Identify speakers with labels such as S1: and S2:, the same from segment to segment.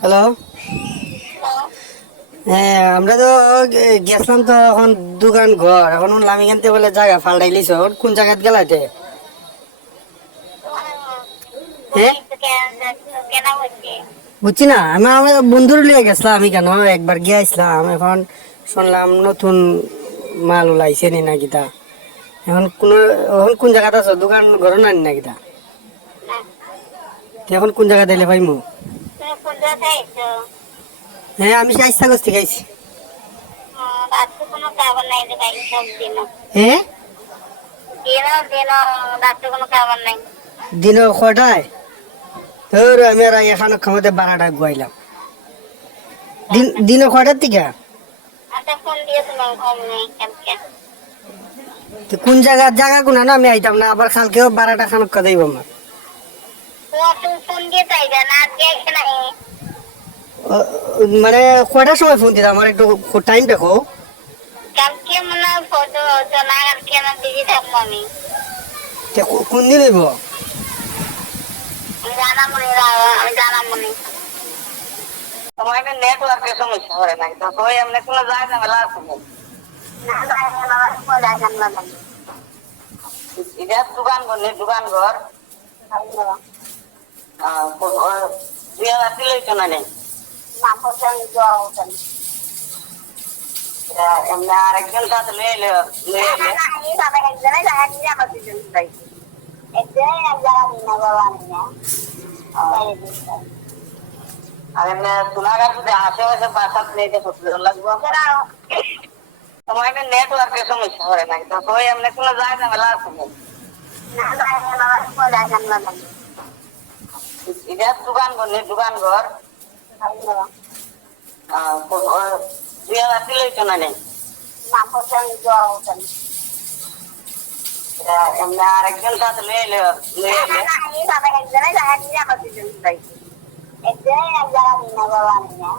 S1: Hello হ্যাঁ আমরা তো গেছিলাম তো এখন দোকান ঘর। এখন এখান থেকে বলে জায়গা ফাল্টাই লিছ এখন কোন জায়গাত গেলাতে হ্যাঁ? বুঝছি না। আমি আমার বন্ধুর লিয়ে গেছিলাম আমি কেন একবার গিয়ে আসলাম এখন শুনলাম নতুন মাল ওলাইছে নি না কিতা এখন কোন এখন কোন জায়গাতে আছো? দোকান ঘর না নি না। কিতা এখন কোন জায়গাতে এলে পাইমু? হ্যাঁ আমি চাইস্তা করতে গাইছি হ্যাঁ? দিন কটায়? তোর আমি আর এখানে ক্ষমতা বারোটায় গুয়াইলাম। দিন দিন কটার থেকে কোন জায়গা জায়গা কোন না আমি আইতাম না, আবার কালকেও বারোটা খান কাদাইব আমার। মানে কটার সময় ফোন দিতাম আমার একটু টাইম দেখো।
S2: কালকে মনে হয় ফটো হতো না কালকে আমার বিজি থাকব আমি।
S1: তে কো- কোন দিন হইব
S2: আমি জানামনি আমি জানামনি।
S3: তোমার নেটওয়ার্কের সমস্যা করে নাই। তো কোনো যায় না মেলা আছে
S2: না জানি না না
S3: এটা দোকান ঘর নেই দোকান ঘর দুই হাজার দিলেই তো না নেই
S2: নাম দোয়া হতেন
S3: এটা এমনি আরেকজন সাথে লয়ে লয়ে এলে
S2: একজনে একজনে
S3: আর দোকান ঘর নেই দোকান ঘর দুই হাজার দিলেই তো না নেই
S2: নাম হচ্ছে আমি দোয়া হতেন
S3: এমনি আরেকজন সাথে লয়ে এলে
S2: একজনে জায়গা নিয়ে আমার দুজন তাই একজনে এক জায়গা নিয়ে বাবা নিয়ে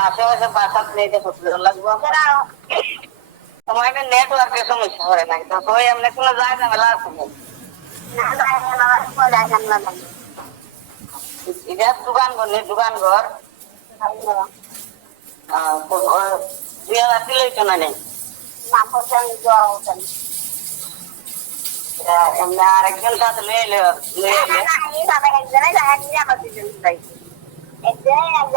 S3: আশেপাশে বাসাত নেই তোমার নেটওয়ার্কের সমস্যা করে নাই তো এমনি কোনো না মেলা আছে। এটা দোকান ঘর। নেই দোকান ঘর? দুই হাজার দিলেই তো না নেই
S2: দোয়া
S3: এমনি আরেকজন সাথে লয়ে এলে
S2: একজনে জায়গা নিয়ে আমার দুজন তাই একজনে এক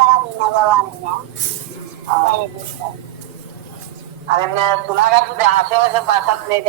S3: আশেপাশে বাসাত নেই